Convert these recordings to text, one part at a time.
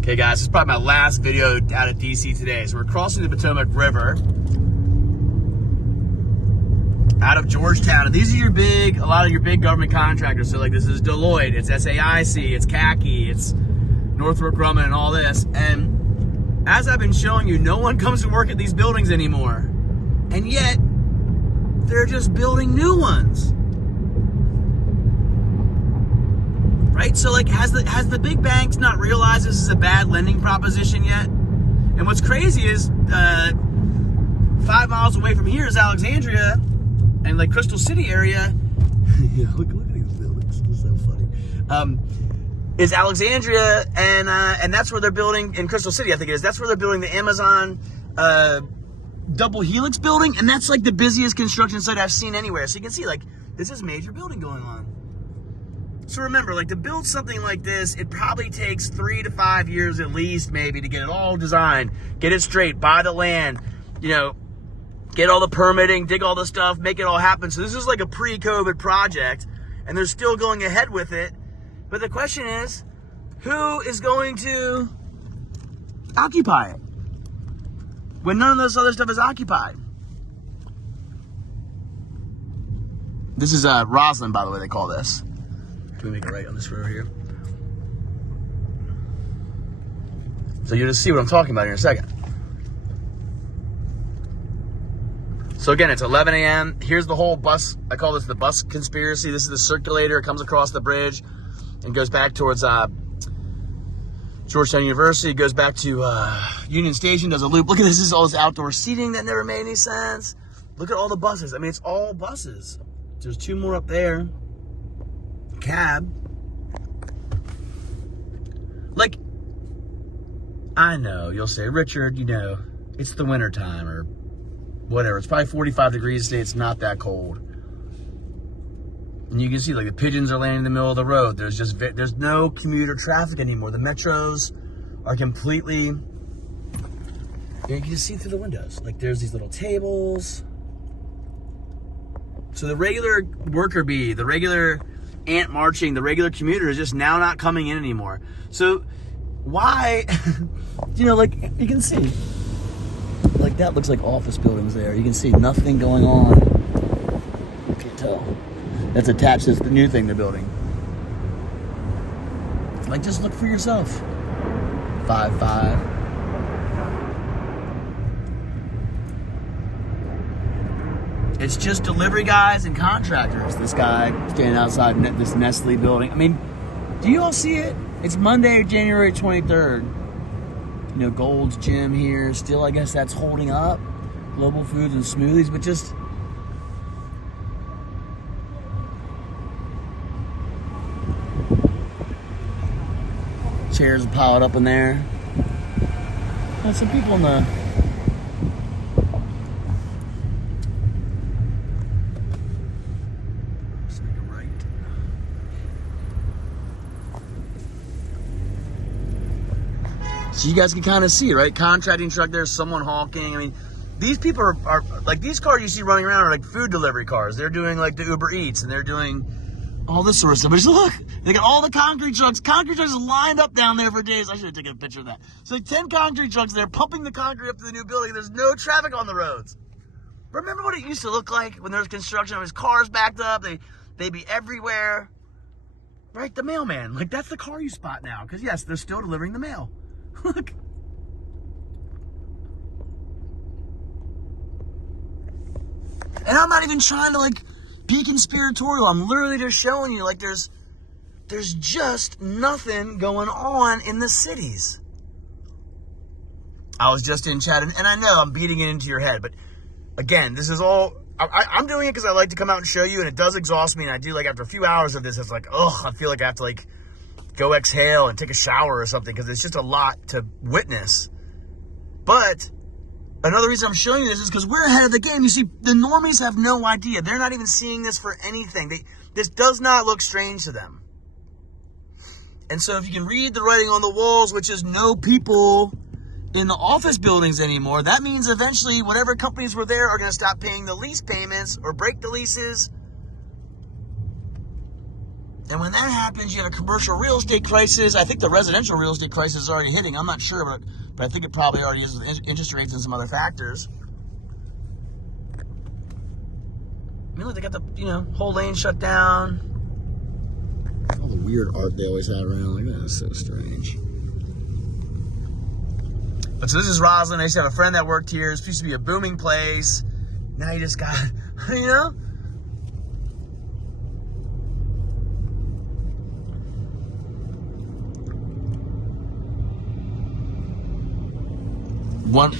Okay guys, this is probably my last video out of DC today. So we're crossing the Potomac River out of Georgetown. And these are a lot of your big government contractors. So like this is Deloitte, it's SAIC, it's CACI, it's Northrop Grumman and all this. And as I've been showing you, no one comes to work at these buildings anymore. And yet, they're just building new ones. Right? So like, has the big banks not realized this is a bad lending proposition yet? And what's crazy is 5 miles away from here is Alexandria and like Crystal City area. Yeah, look at these buildings. It's so funny. Is Alexandria and that's where they're building in Crystal City, I think it is. That's where they're building the Amazon double helix building, and that's like the busiest construction site I've seen anywhere. So you can see like this is major building going on. So remember, like to build something like this, it probably takes 3 to 5 years at least, maybe, to get it all designed, get it straight, buy the land, you know, get all the permitting, dig all the stuff, make it all happen. So this is like a pre-COVID project, and they're still going ahead with it. But the question is, who is going to occupy it when none of this other stuff is occupied? This is Roslyn, by the way, they call this. Can we make it right on this road here? So you'll just see what I'm talking about here in a second. So again, it's 11 a.m. Here's the whole bus. I call this the bus conspiracy. This is the circulator. It comes across the bridge and goes back towards Georgetown University. It goes back to Union Station, does a loop. Look at this. This is all this outdoor seating that never made any sense. Look at all the buses. I mean, it's all buses. There's 2 more up there. Cab. Like, I know you'll say, Richard, you know, it's the winter time or whatever. It's probably 45 degrees today. It's not that cold. And you can see like the pigeons are landing in the middle of the road. There's no commuter traffic anymore. The metros are completely, you can just see through the windows. Like there's these little tables. So the regular worker bee, the regular ant marching, the regular commuter is just now not coming in anymore. So why, you know, like you can see, like that looks like office buildings there. You can see nothing going on. You can't tell. That's attached to the new thing they're building. Like just look for yourself. 5-5. It's just delivery guys and contractors. This guy standing outside this Nestle building. I mean, do you all see it? It's Monday, January 23rd. You know, Gold's Gym here. Still, I guess that's holding up. Global Foods and Smoothies, but just... chairs piled up in there. There's some people in the... So you guys can kind of see, right? Contracting truck, there's someone hawking. I mean, these people are like, these cars you see running around are like food delivery cars. They're doing like the Uber Eats and they're doing all this sort of stuff. But just look, they got all the concrete trucks. Concrete trucks lined up down there for days. I should have taken a picture of that. So like 10 concrete trucks there pumping the concrete up to the new building. There's no traffic on the roads. Remember what it used to look like when there was construction? There was cars backed up. They'd be everywhere. Right? The mailman. Like that's the car you spot now. Because yes, they're still delivering the mail. Look. And I'm not even trying to like be conspiratorial. I'm literally just showing you like there's just nothing going on in the cities. I was just in chat and I know I'm beating it into your head, but again, this is all, I'm doing it because I like to come out and show you, and it does exhaust me, and I do like after a few hours of this, it's like, oh, I feel like I have to like go exhale and take a shower or something because it's just a lot to witness. But another reason I'm showing you this is because we're ahead of the game. You see, the normies have no idea. They're not even seeing this for anything. This does not look strange to them. And so if you can read the writing on the walls, which is no people in the office buildings anymore, that means eventually whatever companies were there are going to stop paying the lease payments or break the leases. And when that happens, you have a commercial real estate crisis. I think the residential real estate crisis is already hitting. I'm not sure, but I think it probably already is with interest rates and some other factors. I mean, look, they got the, whole lane shut down. All the weird art they always have around. Like, that's so strange. But so this is Roslyn. I used to have a friend that worked here. This used to be a booming place. Now you just got,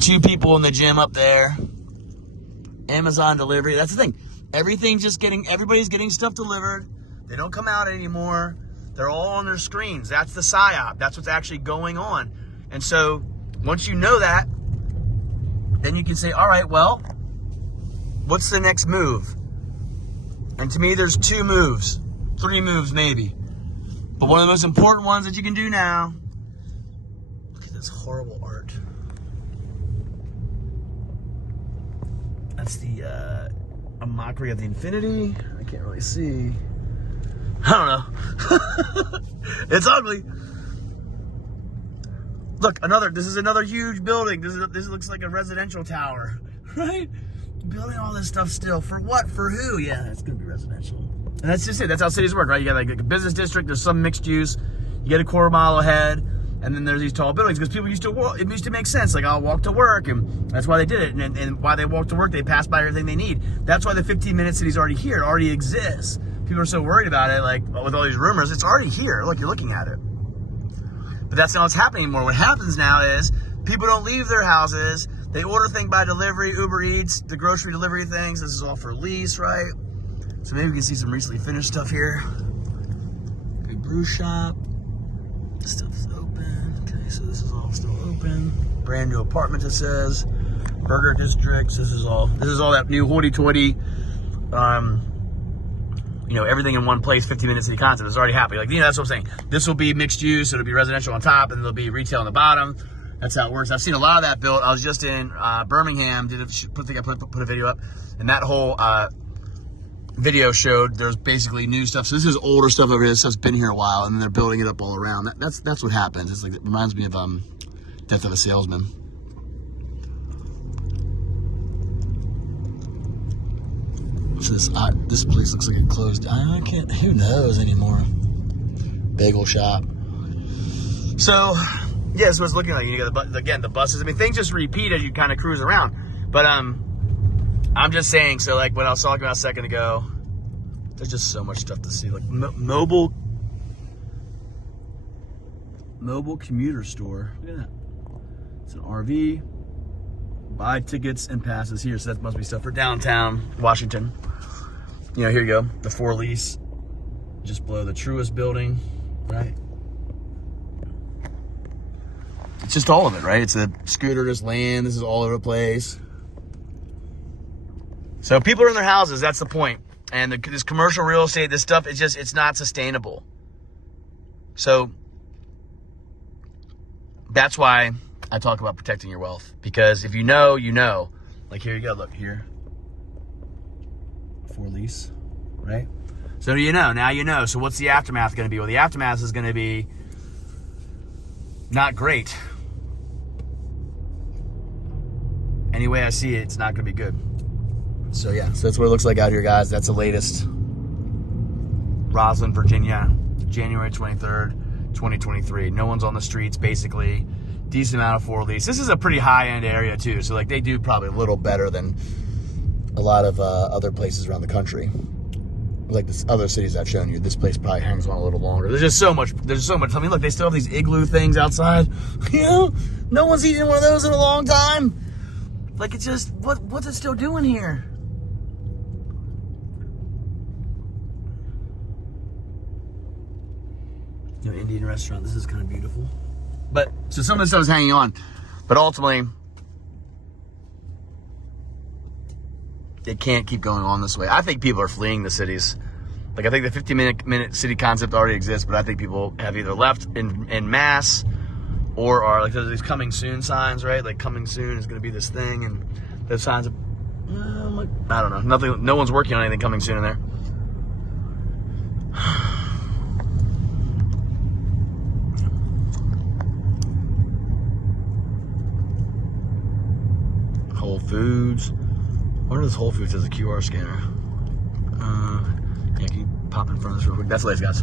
two people in the gym up there. Amazon delivery. That's the thing. Everybody's getting stuff delivered. They don't come out anymore. They're all on their screens. That's the PSYOP. That's what's actually going on. And so once you know that, then you can say, all right, well, what's the next move? And to me, there's 2 moves, 3 moves maybe. But one of the most important ones that you can do now, look at this horrible art. That's a mockery of the infinity. I can't really see. I don't know. It's ugly. Look, this is another huge building. This looks like a residential tower, right? Building all this stuff still. For what? For who? Yeah, it's going to be residential. And that's just it. That's how cities work, right? You got like a business district. There's some mixed use. You get a quarter mile ahead. And then there's these tall buildings because people it used to make sense. Like, I'll walk to work, and that's why they did it. And why they walk to work, they pass by everything they need. That's why the 15-minute city's already here. It already exists. People are so worried about it, like, with all these rumors. It's already here. Look, you're looking at it. But that's not what's happening anymore. What happens now is people don't leave their houses. They order things by delivery, Uber Eats, the grocery delivery things. This is all for lease, right? So maybe we can see some recently finished stuff here. Big brew shop. This stuff's open. Okay, so this is all still open. Brand new apartment, it says. Burger districts. This is all that new hoity-toity, everything in one place, 15-minute city concept is already happening. Like, that's what I'm saying. This will be mixed use. It'll be residential on top, and there'll be retail on the bottom. That's how it works. I've seen a lot of that built. I was just in Birmingham. I put a video up, and that whole video showed there's basically new stuff. So this is older stuff over here. This stuff's been here a while, and then they're building it up all around. That's what happens. It's like, it reminds me of Death of a Salesman. So this place looks like it closed. I can't. Who knows anymore? Bagel shop. So yeah, so it's looking like you got the buses. I mean, things just repeat as you kind of cruise around. But I'm just saying. So like what I was talking about a second ago, there's just so much stuff to see. Like mobile commuter store. Look at that. It's an RV. Buy tickets and passes here. So that must be stuff for downtown Washington. Here you go. The 4 lease, just below the Truist building, right? It's just all of it, right? It's a scooter, just land. This is all over the place. So people are in their houses. That's the point. And this commercial real estate, this stuff, it's not sustainable. So that's why I talk about protecting your wealth, because if you know, you know. Like, here you go. Look here. 4 lease, right? So now you know. So what's the aftermath going to be? Well, the aftermath is going to be not great. Any way I see it, it's not going to be good. So yeah, so that's what it looks like out here, guys. That's the latest. Roslyn, Virginia, January 23rd, 2023. No one's on the streets, basically. Decent amount of 4 lease. This is a pretty high-end area, too. So, like, they do probably a little better than a lot of other places around the country. Like the other cities I've shown you. This place probably hangs on a little longer. There's just so much. I mean, look, they still have these igloo things outside. No one's eaten one of those in a long time. Like, it's just, what's it still doing here? Indian restaurant. This is kind of beautiful. But, so some of this stuff is hanging on. But ultimately, it can't keep going on this way. I think people are fleeing the cities. Like, I think the 15-minute city concept already exists, but I think people have either left in mass or are, like, there's these coming soon signs, right? Like, coming soon is going to be this thing, and those signs are, I don't know. No one's working on anything coming soon in there. Whole Foods. I wonder if this Whole Foods has a QR scanner. Yeah, can you pop in front of this real quick? That's the latest, guys.